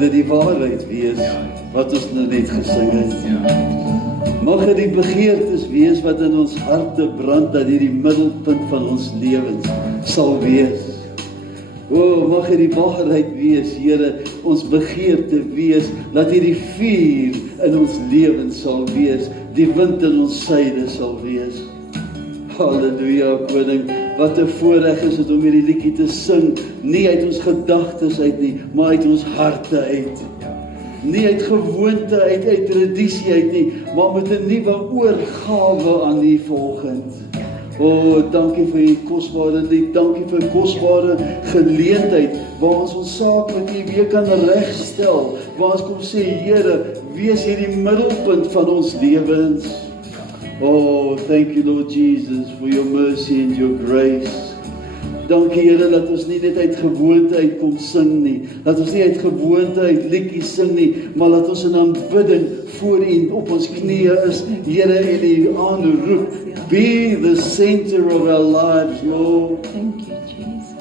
dit die waarheid wees, wat ons nou net gesing het. Mag dit die begeertes wees wat in ons harte brand, dat hierdie middelpunt van ons lewens sal wees. Mag dit die waarheid wees, Here, ons begeerte wees, dat hierdie vuur in ons lewens sal wees, die wind in ons syde sal wees. Halleluja, koning, wat 'n voorreg is het om hierdie liedjie te sing, nie uit ons gedagtes uit nie, maar uit ons harte uit. Nie uit gewoonte uit tradisie uit nie, maar met 'n nuwe oorgawe aan U volgend. Dankie vir U kosbare lied, dankie vir 'n kosbare geleentheid, waar ons saak met U weer kan regstel, waar ons kom sê, Here, wees hierdie middelpunt van ons lewens. Thank you, Lord Jesus, for your mercy and your grace. Dankie, Here, dat ons nie net uit gewoonte uit kom sing nie, dat ons nie uit gewoonte uit liedjies sing nie, maar dat ons in aanbidding voor U op ons knieë is, Here, en U aanroep, be the center of our lives, Lord. Thank you, Jesus.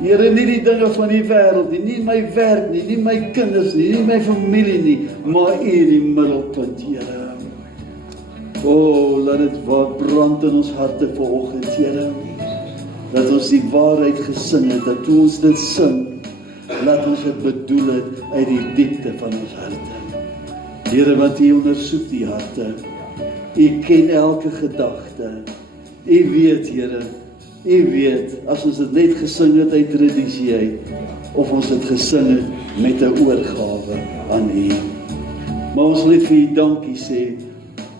Here, nie die dinge van die wêreld nie my werk nie my kinders nie my familie nie, maar U in die middelpunt, Here. Laat dit wat brand in ons harte vanoggend, Here. Dat ons die waarheid gesing het, dat toe ons dit sing, laat ons dit bedoel het uit die diepte van ons harte. Here, want U ondersoek die harte. U ken elke gedagte. U weet, Here, U weet, as ons dit net gesing het uit tradisie uit, of ons dit gesing het met 'n oorgawe aan U. Maar ons wil net vir U dankie sê,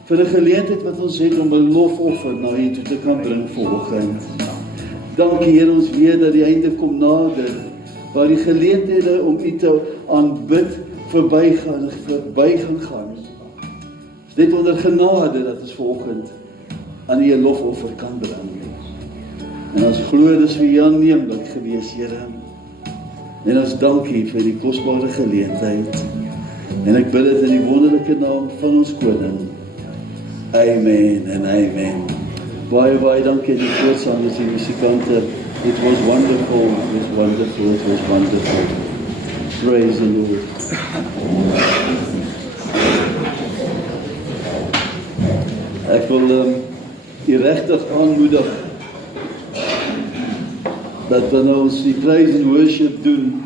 vir 'n geleentheid wat ons het om 'n lofoffer na U toe te kan bring vanoggend. Dankie, Here, ons weet dat die einde kom nader, waar die geleenthede om U te aanbid verby gaan. Dit is onder genade dat ons vanoggend aan U 'n lofoffer kan bring. En ons glo dis vir U aanneemlik gewees, Here. En ons dankie vir die kosbare geleentheid. En ek bid dit in die wonderlike naam van ons koning. Amen en amen. Baie dankie aan die voorsangers en die musikante. It was wonderful, it was wonderful, it was wonderful. Praise the Lord. Ek wil U regtig aanmoedig dat wanneer ons die praise and worship doen,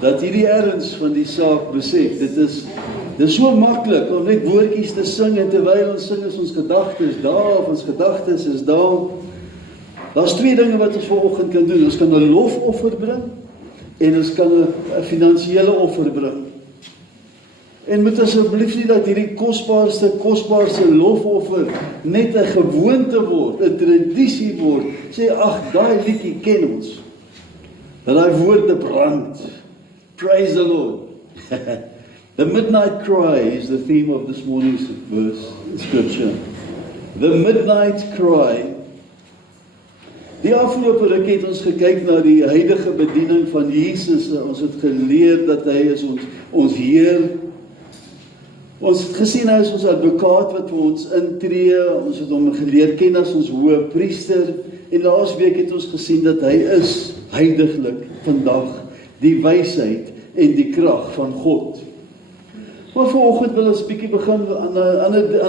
dat U die erns van die saak besef. Dit is so maklik om net woordjies te sing, en terwyl ons sing is ons gedagtes daar, of ons gedagtes is daar. Daar's twee dinge wat ons vanoggend kan doen. Ons kan 'n lofoffer bring, en ons kan 'n finansiële offer bring. En moet asseblief nie dat hierdie kosbaarste lofoffer net 'n gewoonte word, 'n tradisie word. Sê, ag, daai liedjie ken ons. Dat daai woorde brand. Praise the Lord. The midnight cry is the theme of this morning's scripture. The midnight cry. Die afgelope ruk het ons gekyk na die huidige bediening van Jesus. Ons het geleer dat hy is ons Heer. Ons het gesien hy is ons advokaat wat vir ons intree. Ons het hom geleer ken as ons hoë priester. En laasweek het ons gesien dat hy is heiliglik vandag die wysheid en die krag van God. Maar vanoggend wil ons bietjie begin aan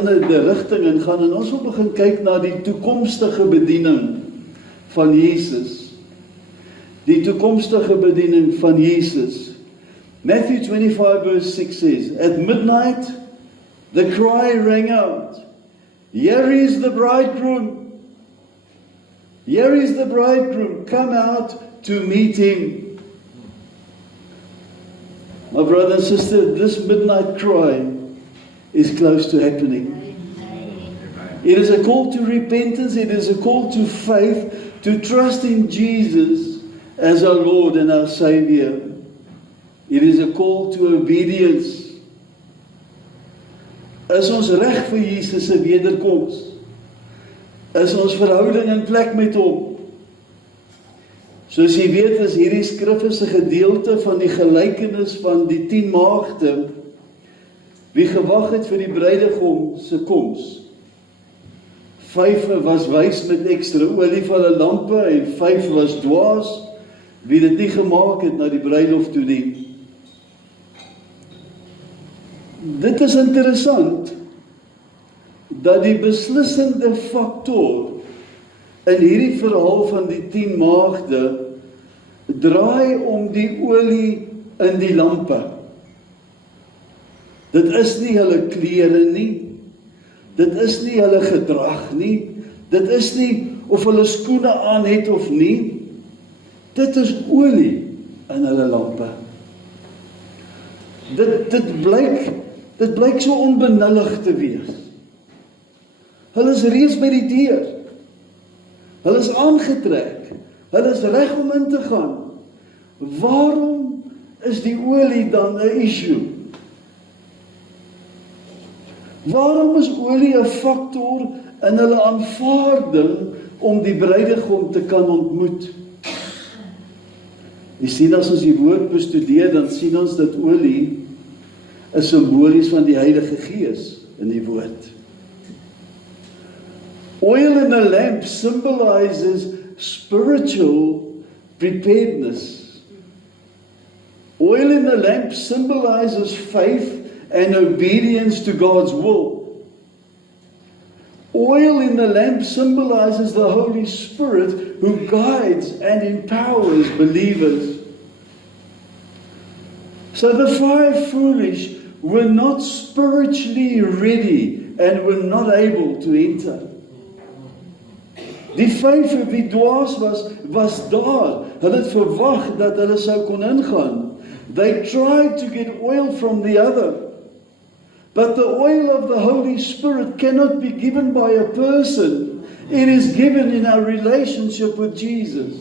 'n rigting ingaan, en ons wil begin kyk na die toekomstige bediening van Jesus. Die toekomstige bediening van Jesus. Matthew 25 verse 6 says, "At midnight the cry rang out, here is the bridegroom. Here is the bridegroom, come out to meet him." My brother and sister, this midnight cry is close to happening. It is a call to repentance, it is a call to faith, to trust in Jesus as our Lord and our Savior. It is a call to obedience. Is ons reg vir Jesus se wederkoms? Is ons verhouding in plek met hom? Soos jy weet, is hierdie skrif 'n gedeelte van die gelykenis van die 10 maagde wie gewag het vir die bruidegom se koms. 5 was wys met ekstra olie van hulle lampe en 5 was dwaas wie dit nie gemaak het na die bruiloft toe nie. Dit is interessant, dat die beslissende faktor in hierdie verhaal van die 10 maagde draai om die olie in die lampe. Dit is nie hulle klere nie, dit is nie hulle gedrag nie, dit is nie of hulle skoene aan het of nie, dit is olie in hulle lampe. Dit blyk so onbenullig te wees. Hulle is reeds by die deur. Hulle is aangetrek. Hulle is reg om in te gaan. Waarom is die olie dan 'n issue? Waarom is olie 'n faktor in hulle aanvaarding om die bruidegom te kan ontmoet? Jy sien, as ons die woord bestudeer, dan sien ons dat olie is simbolies van die Heilige Gees in die woord. Oil in a lamp symbolizes spiritual preparedness. Oil in a lamp symbolizes faith and obedience to God's will. Oil in the lamp symbolizes the Holy Spirit who guides and empowers believers. So the 5 foolish were not spiritually ready and were not able to enter. Die 5 wie dwaas was daar. Hulle het verwag dat hulle sou kon ingaan. They tried to get oil from the other. But the oil of the Holy Spirit cannot be given by a person. It is given in our relationship with Jesus.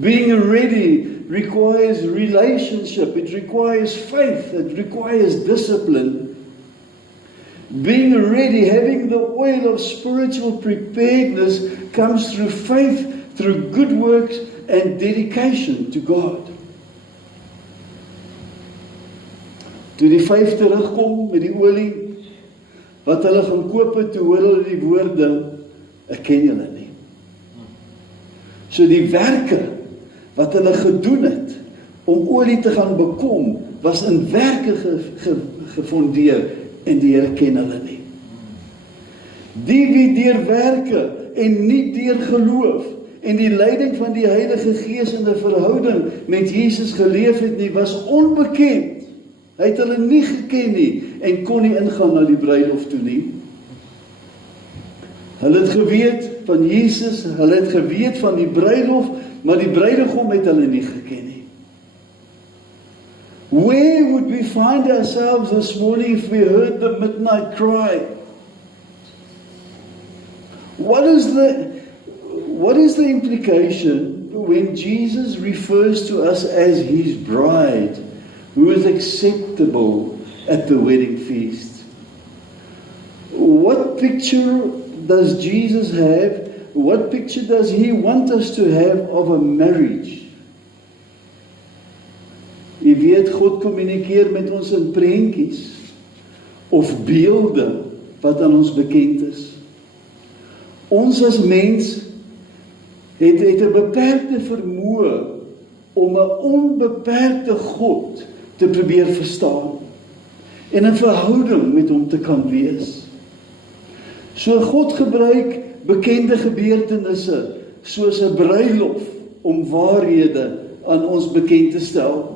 Being ready requires relationship. It requires faith. It requires discipline. Being ready, having the oil of spiritual preparedness comes through faith, through good works and dedication to God. Toe die 5 terugkom met die olie, wat hulle gaan koop het, toe hoor hulle die woorde, ek ken julle nie. So die werke, wat hulle gedoen het, om olie te gaan bekom, was in werke gefondeer, en die Here ken hulle nie. Die wie deur werke, en nie deur geloof, en die leiding van die Heilige Gees in 'n verhouding met Jesus geleef het nie, was onbekend. Hy het hulle nie geken nie, en kon nie ingaan na die bruilof toe nie. Hulle het geweet van Jesus, hulle het geweet van die bruilof, maar die bruidegom het hulle nie geken nie. Where would we find ourselves this morning if we heard the midnight cry? What is the implication when Jesus refers to us as his bride, who is acceptable at the wedding feast? What picture does Jesus have? What picture does he want us to have of a marriage? Jy weet, God kommunikeer met ons in prentjies of beelde wat aan ons bekend is. Ons as mens het 'n beperkte vermoë om 'n onbeperkte God te probeer verstaan en 'n verhouding met hom te kan wees. So God gebruik bekende gebeurtenisse soos 'n bruilof om waarhede aan ons bekend te stel.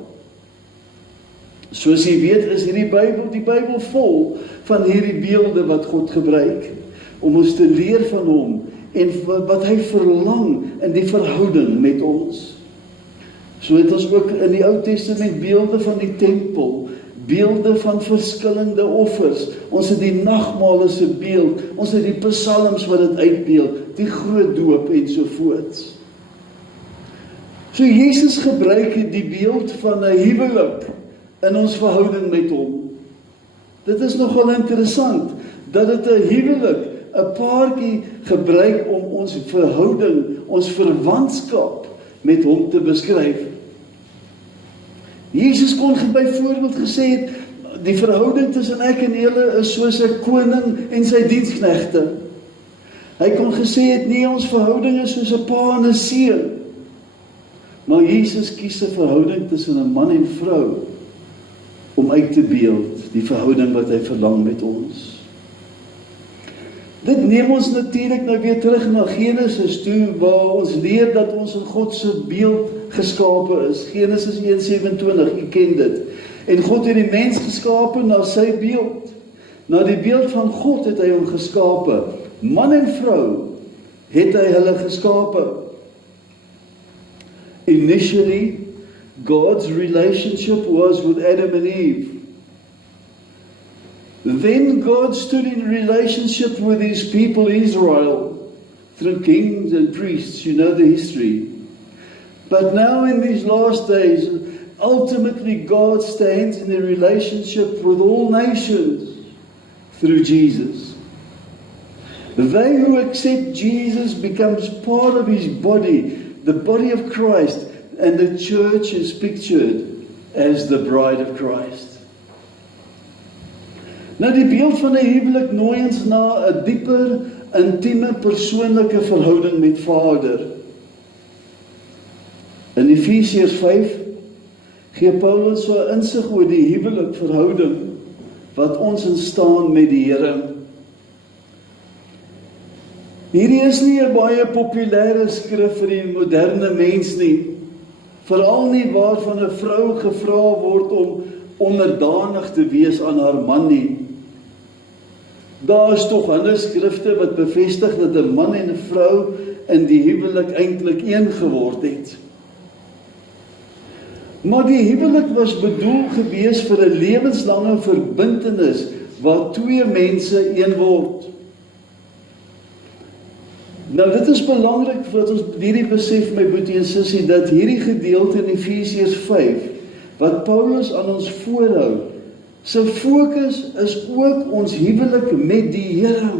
Soos jy weet, is die Bybel vol van hierdie beelde wat God gebruik om ons te leer van hom en wat hy verlang in die verhouding met ons. So het ons ook in die Ou Testament beelde van die tempel, beelde van verskillende offers. Ons het die nagmale se beeld, ons het die psalms wat dit uitbeeld, die groot doop en so voort. So Jesus gebruik die beeld van 'n huwelik in ons verhouding met hom. Dit is nogal interessant, dat dit 'n huwelik, 'n paartjie gebruik om ons verhouding, ons verwantskap met hom te beskryf. Jesus kon byvoorbeeld gesê het, die verhouding tussen ek en julle is soos 'n koning en sy diensknegte. Hy kon gesê het, nee, ons verhouding is soos 'n pa en 'n seun. Maar Jesus kies 'n verhouding tussen 'n man en vrou, om uit te beeld die verhouding wat hy verlang met ons. Dit neem ons natuurlik nou weer terug na Genesis toe, waar ons leer dat ons in God se beeld geskape is. Genesis 1:27, u ken dit. En God het die mens geskape na sy beeld. Na die beeld van God het hy hom geskape. Man en vrou het hy hulle geskape. Initially, God's relationship was with Adam and Eve. Then God stood in relationship with his people Israel through kings and priests, you know the history. But now in these last days, ultimately God stands in a relationship with all nations through Jesus. They who accept Jesus becomes part of his body, the body of Christ, and the church is pictured as the bride of Christ. Nou die beeld van 'n huwelik nooi ons na 'n dieper, intieme, persoonlike verhouding met Vader. In Efesiërs 5 gee Paulus so 'n insig oor die huwelik verhouding wat ons instaan met die Here. Hierdie is nie 'n baie populêre skrif vir die moderne mens nie, veral nie waarvan 'n vrou gevra word om onderdanig te wees aan haar man nie. Daar is tog ander skrifte wat bevestig dat 'n man en 'n vrou in die huwelik eintlik een geword het. Maar die huwelik was bedoel gewees vir 'n lewenslange verbintenis waar twee mense een word. Nou dit is belangrik dat ons hierdie besef, my boetie en sussie, dat hierdie gedeelte in Efesiërs 5 wat Paulus aan ons voorhou, sy fokus is ook ons huwelik met die Here.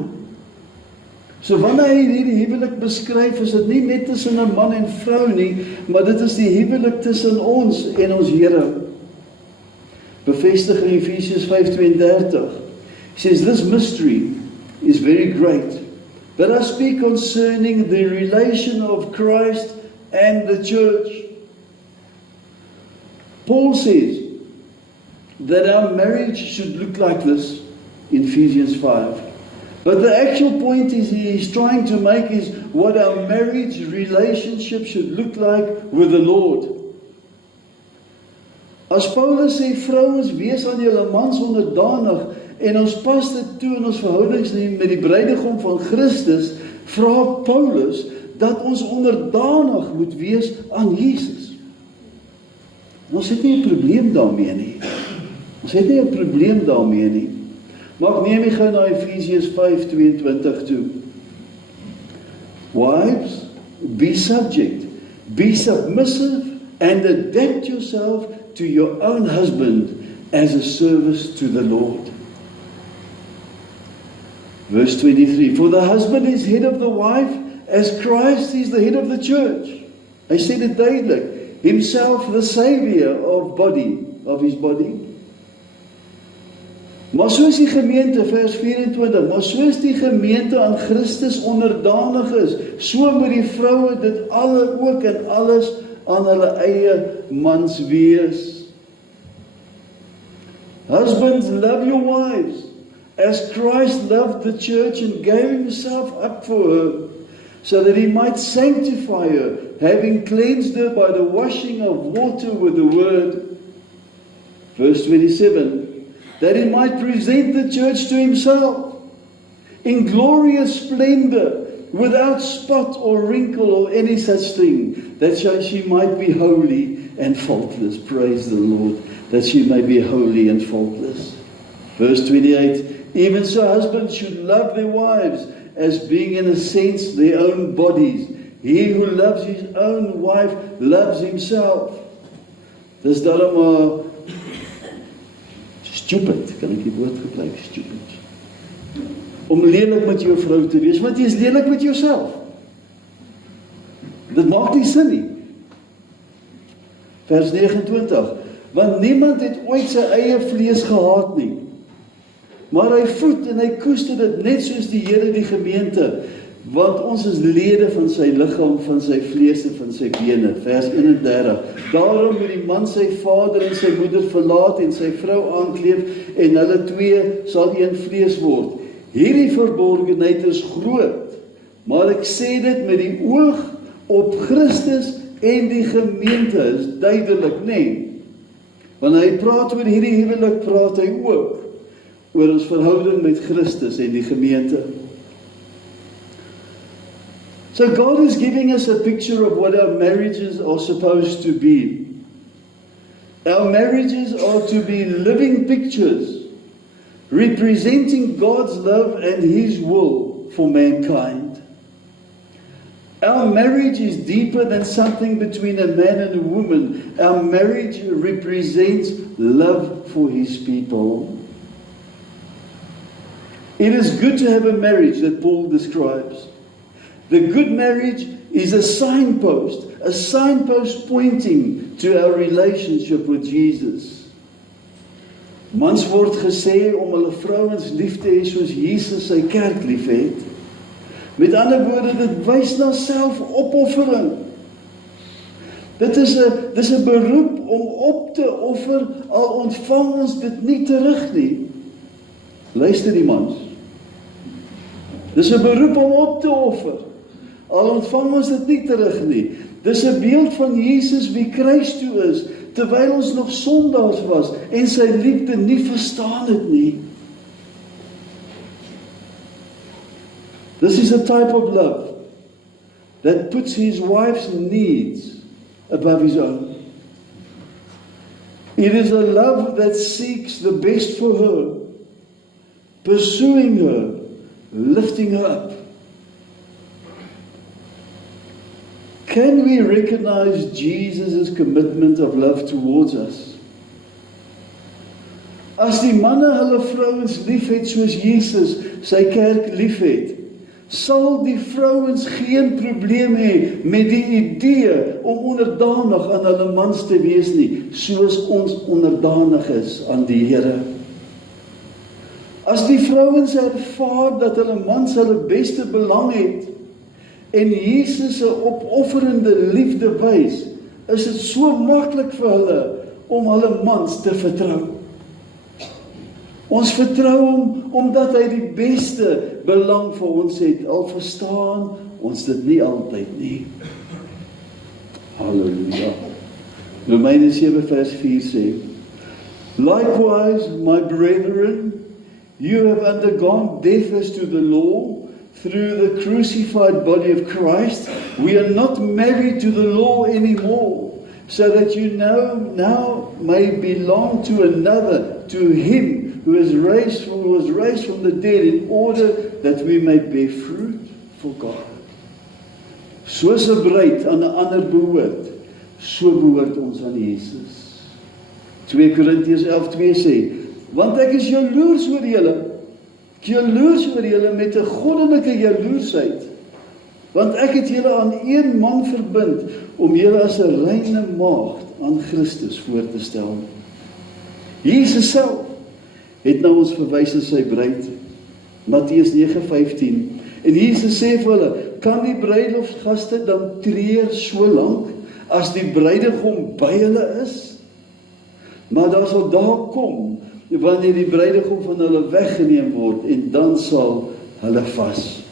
So wanneer hy hierdie huwelik beskryf, is dit nie net tussen 'n man en vrou nie, maar dit is die huwelik tussen ons en ons Here. Bevestig in Efesiërs 5:32. He says, "This mystery is very great, but I speak concerning the relation of Christ and the church." Paul says that our marriage should look like this in Ephesians 5. But the actual point he is trying to make is what our marriage relationship should look like with the Lord. As Paulus sê, vrouens, wees aan julle mans onderdanig, en ons pas dit toe in ons verhoudings met die bruidegom van Christus, vra Paulus dat ons onderdanig moet wees aan Jesus. En ons het nie 'n probleem daarmee nie. Ons het nie 'n probleem daarmee nie. Maar ek neem gou na Efesiërs 5:22 toe. Wives, be subject, be submissive, and adapt yourself to your own husband as a service to the Lord. Verse 23, for the husband is head of the wife, as Christ is the head of the church. Hy sê dit duidelik, himself the savior of his body. Maar soos die gemeente, vers 24, maar soos die gemeente aan Christus onderdanig is, so moet die vroue dit alle ook in alles aan hulle eie mans wees. Husbands, love your wives, as Christ loved the church and gave himself up for her, so that he might sanctify her, having cleansed her by the washing of water with the word. Verse 27, that he might present the church to himself, in glorious splendor, without spot or wrinkle or any such thing, that she might be holy and faultless. Praise the Lord, that she may be holy and faultless. Verse 28, even so husbands should love their wives, as being in a sense their own bodies. He who loves his own wife loves himself. Dis daarom stupid, kan ek die woord gebruik, stupid. Om lelik met jou vrou te wees, want jy is lelik met jouself. Dit maak nie sin nie. Vers 29, want niemand het ooit sy eie vlees gehaat nie, maar hy voed en hy koester dit net soos die Here die gemeente. want ons is lede van sy liggaam, van sy vlees en van sy bene. Vers 31. Daarom moet die man sy vader en sy moeder verlaat en sy vrou aankleef en hulle twee sal een vlees word. Hierdie verborgenheid is groot, maar ek sê dit met die oog op Christus en die gemeente, is duidelik, nee. Wanneer hy praat oor hierdie huwelik, praat hy ook oor ons verhouding met Christus en die gemeente. So God is giving us a picture of what our marriages are supposed to be. Our marriages are to be living pictures, representing God's love and His will for mankind. Our marriage is deeper than something between a man and a woman. Our marriage represents love for His people. It is good to have a marriage that Paul describes. The good marriage is a signpost pointing to our relationship with Jesus. Mans word gesê om hulle vrouens lief te hê soos Jesus sy kerk lief het. Met ander woorde, dit wys na selfopoffering. Dit is 'n beroep om op te offer, al ontvang ons dit nie terug nie. Luister die mans. Dis 'n beroep om op te offer, al ontvang ons dit nie terug nie. Dis 'n beeld van Jesus wie kruis toe is, terwyl ons nog sondaars was en sy liefde nie verstaan het nie. This is a type of love that puts his wife's needs above his own. It is a love that seeks the best for her, pursuing her, lifting her up. Can we recognize Jesus' commitment of love towards us? As die manne hulle vrouens liefhet soos Jesus sy kerk liefhet, sal die vrouens geen probleem hê met die idee om onderdanig aan hulle mans te wees nie, soos ons onderdanig is aan die Here. As die vrouens ervaar dat hulle mans hulle beste belang het en Jesus se opofferende liefde wys, is dit so maklik vir hulle om hulle mans te vertrou. Ons vertrou hom omdat hy die beste belang vir ons het, al verstaan ons dit nie altyd nie. Halleluja. Romeine 7 vers 4 sê, Likewise, my brethren, you have undergone death as to the law, through the crucified body of Christ. We are not married to the law anymore, so that you now may belong to another, to Him who was raised from the dead, in order that we may bear fruit for God. Soos 'n bruid aan 'n ander behoort, so behoort ons aan Jesus. 2 Korintiërs 11:2 sê, want ek is jaloers oor julle. Ek jaloers oor julle met 'n goddelike jaloersheid, want ek het julle aan een man verbind, om julle as 'n reine maagd aan Christus voor te stel. Jesus self het na ons verwys as sy bruid. Matteus 9:15. En Jesus sê vir hulle, kan die bruilofsgaste dan treur so lank, as die bruidegom by hulle is? Maar daar sal dae kom, wanneer die bruidegom van hulle weggeneem word, en dan sal hulle vas.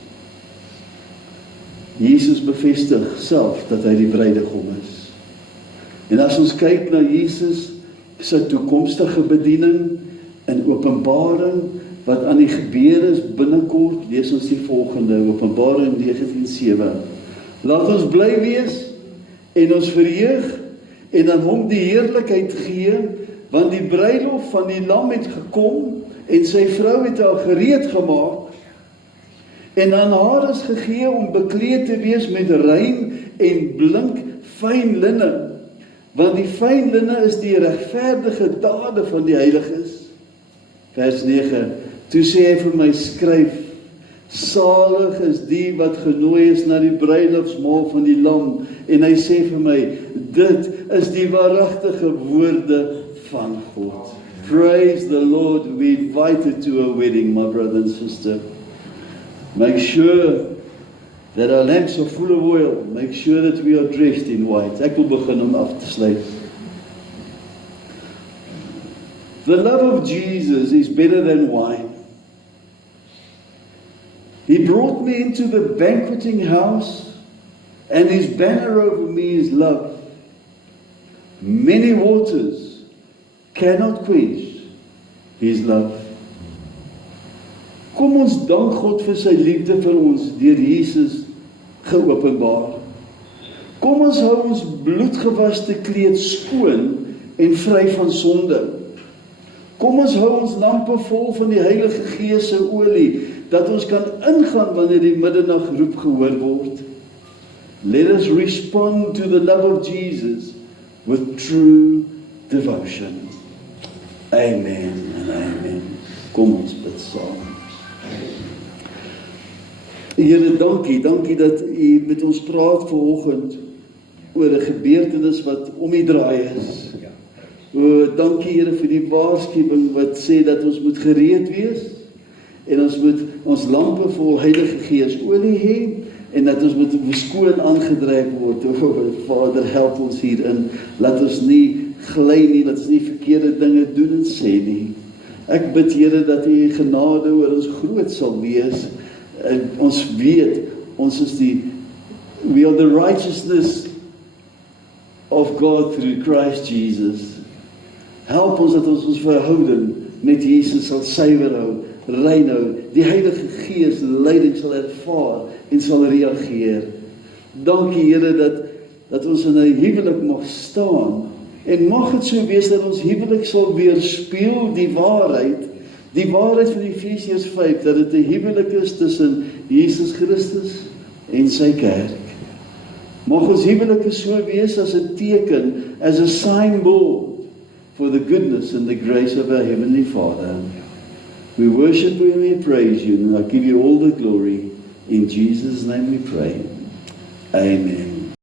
Jesus bevestig self dat hy die bruidegom is. En as ons kyk na Jesus se toekomstige bediening in Openbaring, wat aan die gebeur is binnekort, lees ons die volgende, Openbaring 19:7. Laat ons bly wees en ons verheug en aan hom die heerlikheid gee, want die bruilof van die lam het gekom en sy vrou het haar gereed gemaak, en aan haar is gegee om bekleed te wees met rein en blink fyn linne, want die fyn linne is die regverdige dade van die heiliges. Vers 9, toe sê hy vir my, skryf, salig is die wat genooi is na die bruilofsmaal van die lam, en hy sê vir my, dit is die waaragtige woorde van God. Praise the Lord, we invited to a wedding, my brother and sister. Make sure that our lamps are full of oil. Make sure that we are dressed in white. Ek wil begin om af te sluit. The love of Jesus is better than wine. He brought me into the banqueting house, and His banner over me is love. Many waters cannot quench His love. Kom ons dank God vir sy liefde vir ons deur Jesus geopenbaar. Kom ons hou ons bloedgewaste kleed skoon en vry van sonde. Kom ons hou ons lampe vol van die Heilige Gees se olie, dat ons kan ingaan wanneer die middernagroep gehoor word. Let us respond to the love of Jesus with true devotion. Amen and amen. Kom ons bid saam. Here, dankie dat U met ons praat vanoggend oor 'n gebeurtenis wat om die draai is. Dankie Here vir die waarskuwing wat sê dat ons moet gereed wees en ons moet ons lampe vol Heilige Gees olie hê en dat ons moet skoon aangedryf word. Vader, help ons hierin. Laat ons nie gly nie, laat ons nie verkeerde dinge doen en sê nie. Ek bid Here dat U genade oor ons groot sal wees. En ons weet, ons is we are the righteousness of God through Christ Jesus. Help ons dat ons verhouding met Jesus sal suiwer hou, rein hou, die Heilige Gees leiding sal ervaar en sal reageer. Dankie Here dat ons in 'n huwelik mag staan en mag dit so wees dat ons huwelik sal weerspieël die waarheid van Efesiërs 5, dat dit 'n huwelik is tussen Jesus Christus en sy kerk. Mag ons huwelike so wees as 'n teken, as a signboard for the goodness and the grace of our Heavenly Father. We worship you and we praise you, and I give you all the glory. In Jesus' name we pray. Amen.